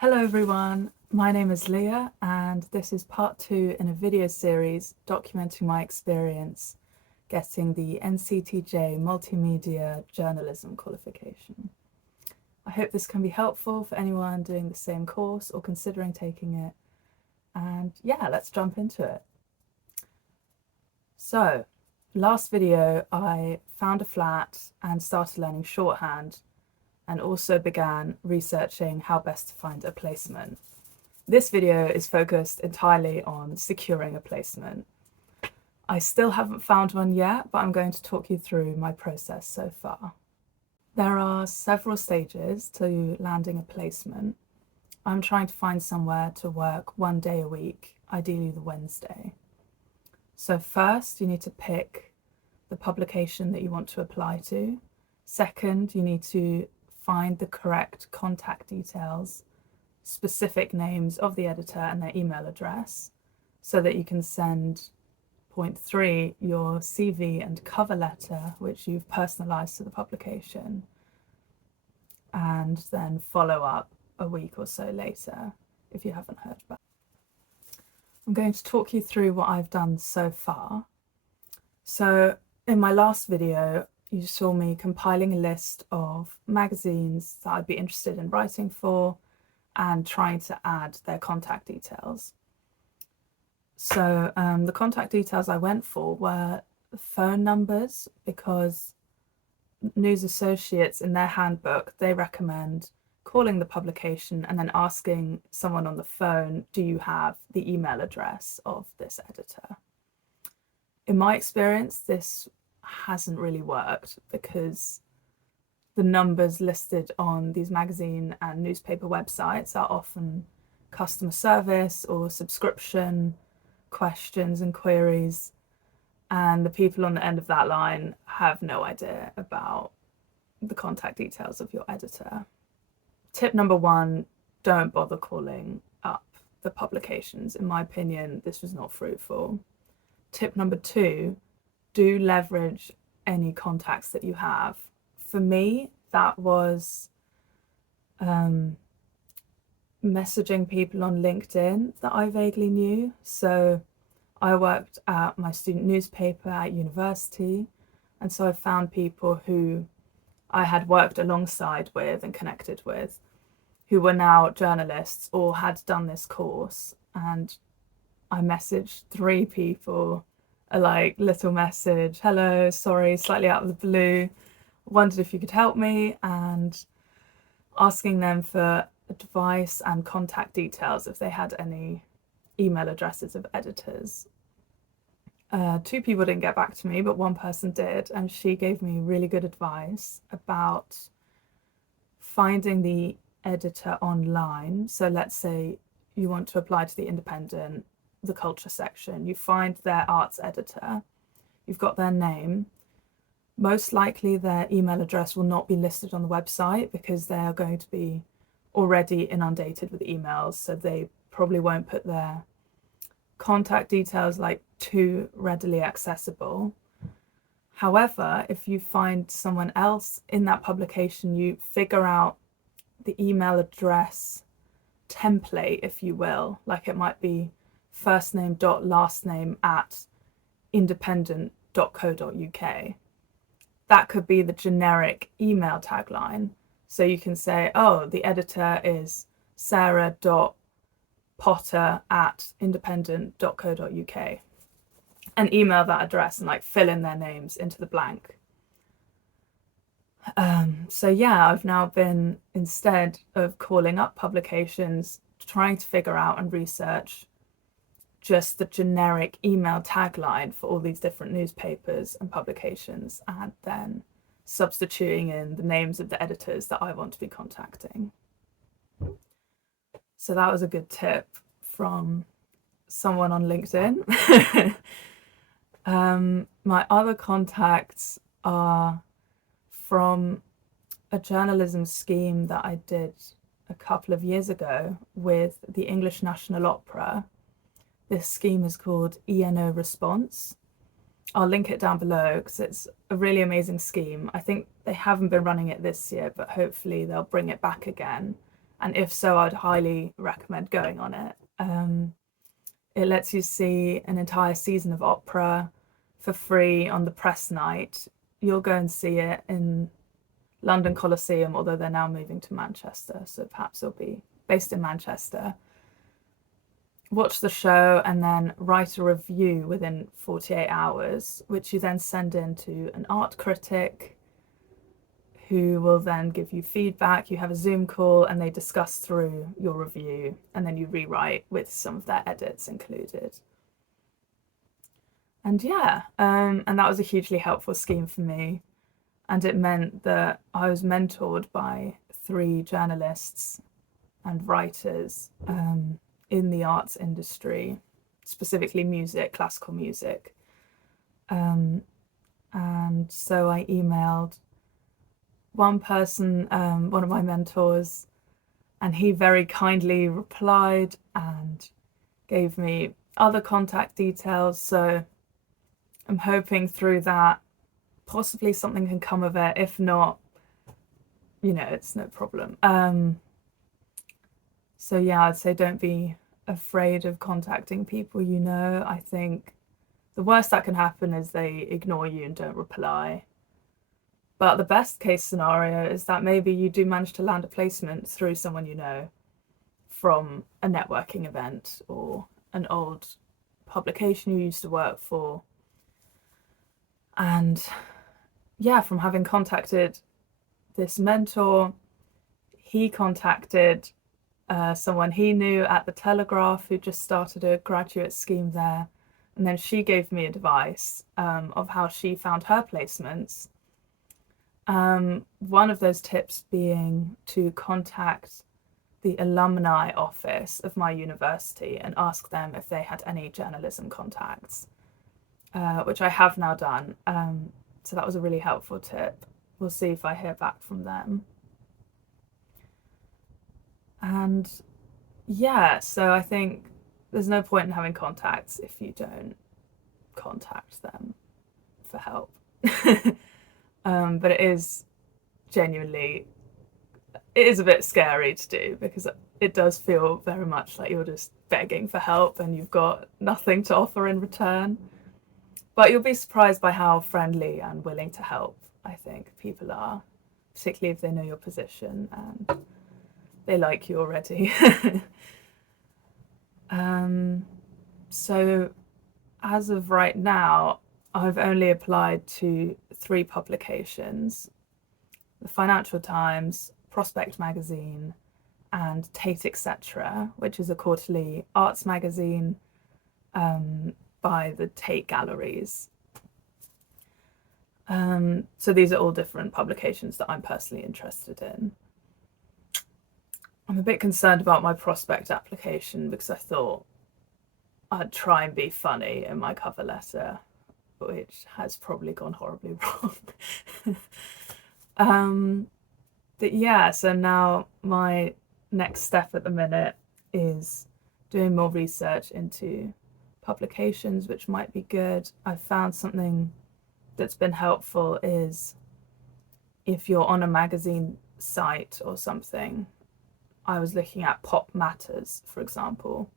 Hello everyone, my name is Leah and this is part 2 in a video series documenting my experience getting the NCTJ multimedia journalism qualification. I hope this can be helpful for anyone doing the same course or considering taking it, and yeah, let's jump into it. So, last video I found a flat and started learning shorthand and also began researching how best to find a placement. This video is focused entirely on securing a placement. I still haven't found one yet, but I'm going to talk you through my process so far. There are several stages to landing a placement. I'm trying to find somewhere to work 1 day a week, ideally the Wednesday. So first, you need to pick the publication that you want to apply to. Second, you need to find the correct contact details, specific names of the editor and their email address, so that you can send point 3, your CV and cover letter, which you've personalised to the publication, and then follow up a week or so later if you haven't heard back. I'm going to talk you through what I've done so far. So in my last video, you saw me compiling a list of magazines that I'd be interested in writing for and trying to add their contact details. So the contact details I went for were phone numbers, because news associates in their handbook, they recommend calling the publication and then asking someone on the phone, do you have the email address of this editor? In my experience, this hasn't really worked because the numbers listed on these magazine and newspaper websites are often customer service or subscription questions and queries, and the people on the end of that line have no idea about the contact details of your editor. Tip number 1, don't bother calling up the publications. In my opinion, this was not fruitful. Tip number 2, do leverage any contacts that you have. For me, that was messaging people on LinkedIn that I vaguely knew. So I worked at my student newspaper at university, and so I found people who I had worked alongside with and connected with who were now journalists or had done this course, and I messaged 3 people a little message, hello, sorry, slightly out of the blue, wondered if you could help me, and asking them for advice and contact details if they had any email addresses of editors. 2 people didn't get back to me, but 1 person did, and she gave me really good advice about finding the editor online. So let's say you want to apply to the Independent, the culture section, you find their arts editor, you've got their name. Most likely their email address will not be listed on the website because they are going to be already inundated with emails, so they probably won't put their contact details too readily accessible. However, if you find someone else in that publication, you figure out the email address template, if you will, it might be first name dot last name at independent.co.uk. That could be the generic email tagline. So you can say, oh, the editor is sarah.potter at independent.co.uk, and email that address and fill in their names into the blank. So yeah, I've now been, instead of calling up publications, trying to figure out and research just the generic email tagline for all these different newspapers and publications, and then substituting in the names of the editors that I want to be contacting. So that was a good tip from someone on LinkedIn. My other contacts are from a journalism scheme that I did a couple of years ago with the English National Opera. This scheme is called ENO Response. I'll link it down below because it's a really amazing scheme. I think they haven't been running it this year, but hopefully they'll bring it back again. And if so, I'd highly recommend going on it. It lets you see an entire season of opera for free on the press night. You'll go and see it in London Coliseum, although they're now moving to Manchester, so perhaps it'll be based in Manchester. Watch the show and then write a review within 48 hours, which you then send in to an art critic who will then give you feedback. You have a Zoom call and they discuss through your review, and then you rewrite with some of their edits included. And yeah, and that was a hugely helpful scheme for me. And it meant that I was mentored by 3 journalists and writers in the arts industry, specifically music, classical music. And so I emailed one person, one of my mentors, and he very kindly replied and gave me other contact details. So I'm hoping through that possibly something can come of it. If not, you know, it's no problem. So yeah, I'd say don't be afraid of contacting people you know. I think the worst that can happen is they ignore you and don't reply. But the best case scenario is that maybe you do manage to land a placement through someone you know from a networking event or an old publication you used to work for. And yeah, from having contacted this mentor, he contacted someone he knew at the Telegraph who just started a graduate scheme there. And then she gave me advice of how she found her placements. One of those tips being to contact the alumni office of my university and ask them if they had any journalism contacts, which I have now done. So that was a really helpful tip. We'll see if I hear back from them. And yeah, so I think there's no point in having contacts if you don't contact them for help. But it is genuinely, it is a bit scary to do because it does feel very much like you're just begging for help and you've got nothing to offer in return. But you'll be surprised by how friendly and willing to help, I think, people are, particularly if they know your position and they like you already. So as of right now, I've only applied to 3 publications: the Financial Times, Prospect magazine, and Tate Etc., which is a quarterly arts magazine by the Tate Galleries. So these are all different publications that I'm personally interested in. I'm a bit concerned about my Prospect application because I thought I'd try and be funny in my cover letter, which has probably gone horribly wrong. But yeah, so now my next step at the minute is doing more research into publications, which might be good. I've found something that's been helpful is if you're on a magazine site or something. I was looking at Pop Matters, for example,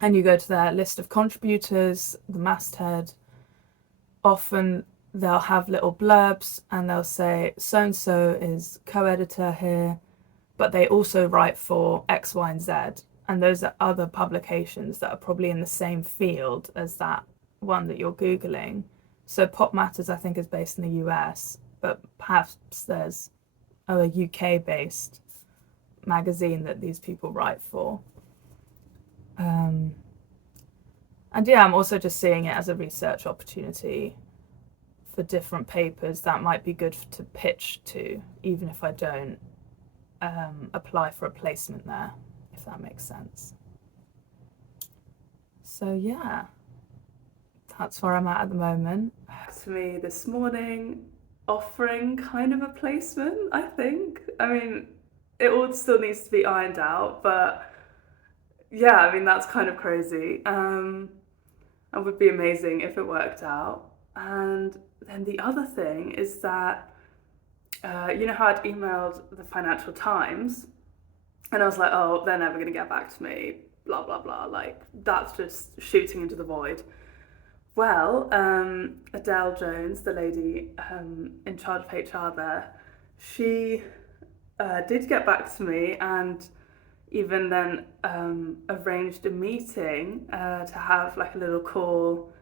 and you go to their list of contributors, the masthead. Often they'll have little blurbs and they'll say so-and-so is co-editor here, but they also write for X, Y, and Z. And those are other publications that are probably in the same field as that one that you're Googling. So Pop Matters, I think, is based in the US, but perhaps there's a UK-based magazine that these people write for. And yeah, I'm also just seeing it as a research opportunity for different papers that might be good to pitch to, even if I don't apply for a placement there, if that makes sense. So yeah, that's where I'm at the moment. To me this morning, offering kind of a placement, I think. I mean, it all still needs to be ironed out, but yeah, I mean, that's kind of crazy. It would be amazing if it worked out. And then the other thing is that, you know how I'd emailed the Financial Times? And I was like, oh, they're never going to get back to me, blah, blah, blah. Like, that's just shooting into the void. Well, Adele Jones, the lady in charge of HR there, she did get back to me and even then arranged a meeting to have like a little call,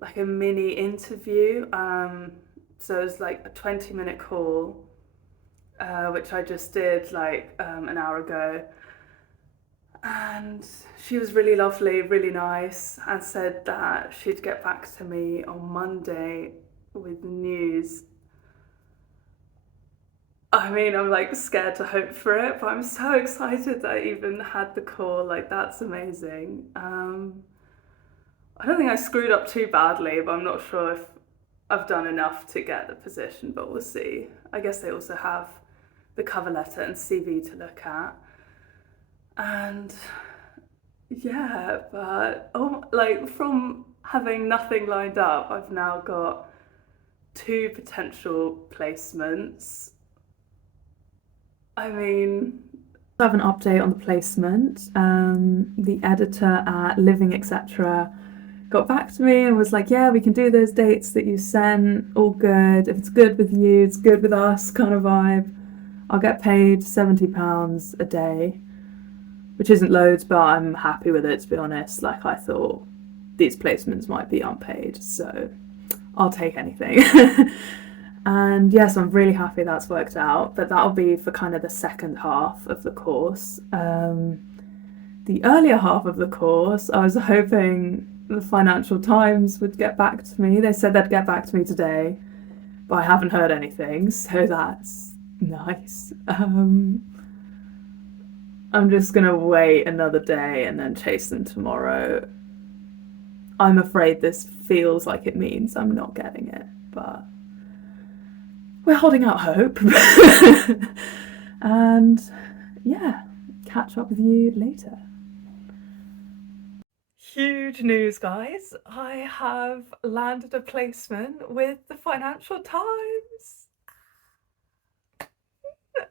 like a mini interview. So it was like a 20-minute call, which I just did like an hour ago. And she was really lovely, really nice, and said that she'd get back to me on Monday with news. I mean, I'm like scared to hope for it, but I'm so excited that I even had the call. Like, that's amazing. I don't think I screwed up too badly, but I'm not sure if I've done enough to get the position, but we'll see. I guess they also have the cover letter and CV to look at. And yeah, but like from having nothing lined up, I've now got 2 potential placements. I mean, I have an update on the placement. The editor at livingetc got back to me and was like, yeah, we can do those dates that you sent, all good. If it's good with you, it's good with us, kind of vibe. I'll get paid £70 a day, which isn't loads, but I'm happy with it, to be honest. Like, I thought these placements might be unpaid, so I'll take anything. And yes, I'm really happy that's worked out, but that'll be for kind of the second half of the course. The earlier half of the course, I was hoping the Financial Times would get back to me. They said they'd get back to me today, but I haven't heard anything, so that's nice. I'm just gonna wait another day and then chase them tomorrow. I'm afraid this feels like it means I'm not getting it, but we're holding out hope. And yeah, catch up with you later. Huge news, guys. I have landed a placement with the Financial Times.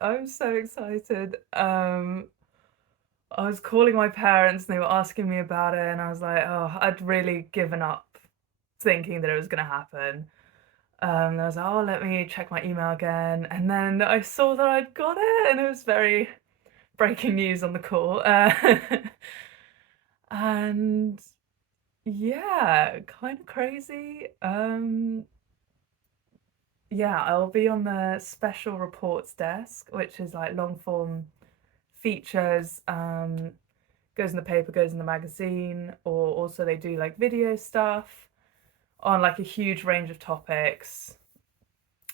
I'm so excited. I was calling my parents and they were asking me about it, and I was like, oh, I'd really given up thinking that it was going to happen. I was like, oh, let me check my email again. And then I saw that I'd got it, and it was very breaking news on the call. And yeah, kind of crazy. Yeah, I'll be on the special reports desk, which is like long form features, goes in the paper, goes in the magazine, or also they do like video stuff on like a huge range of topics,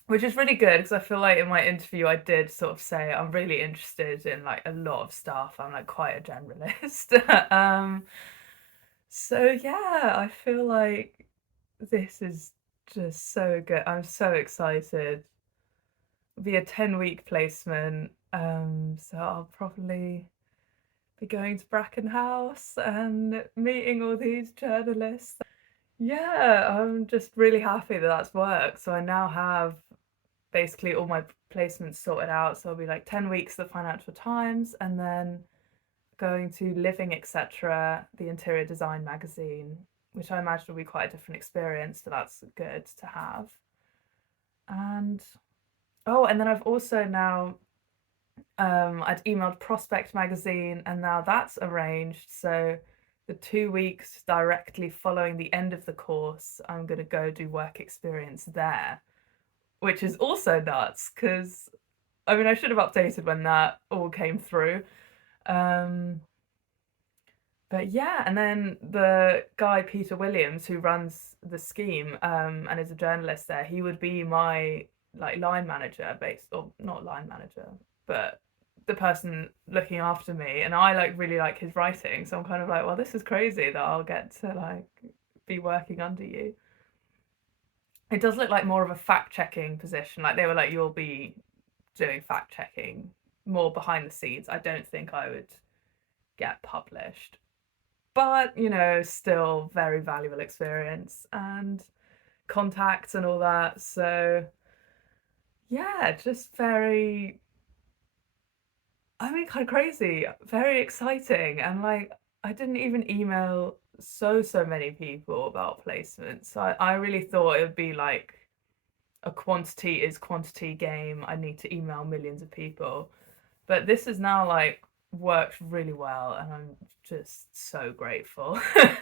which is really good because I feel like in my interview I did sort of say I'm really interested in like a lot of stuff. I'm like quite a generalist. So yeah, I feel like this is just so good. I'm so excited. It'll be a 10-week placement. So I'll probably be going to Bracken House and meeting all these journalists. Yeah, I'm just really happy that that's worked. So I now have basically all my placements sorted out. So I'll be like 10 weeks at the Financial Times and then going to Living Etc., the interior design magazine, which I imagine will be quite a different experience. So that's good to have. And oh, and then I've also now I'd emailed Prospect magazine and now that's arranged. So the 2 weeks directly following the end of the course, I'm going to go do work experience there, which is also nuts because I mean, I should have updated when that all came through. But yeah, and then the guy, Peter Williams, who runs the scheme and is a journalist there, he would be my like line manager, or not line manager, but the person looking after me. And I like really like his writing, so I'm kind of like, well, this is crazy that I'll get to like be working under you. It does look like more of a fact-checking position. Like they were like, you'll be doing fact-checking more behind the scenes. I don't think I would get published, but you know, still very valuable experience and contacts and all that. So yeah, just very I mean, kind of crazy, very exciting. And like, I didn't even email so many people about placements. So I really thought it would be like a quantity is quantity game. I need to email millions of people. But this has now like worked really well, and I'm just so grateful.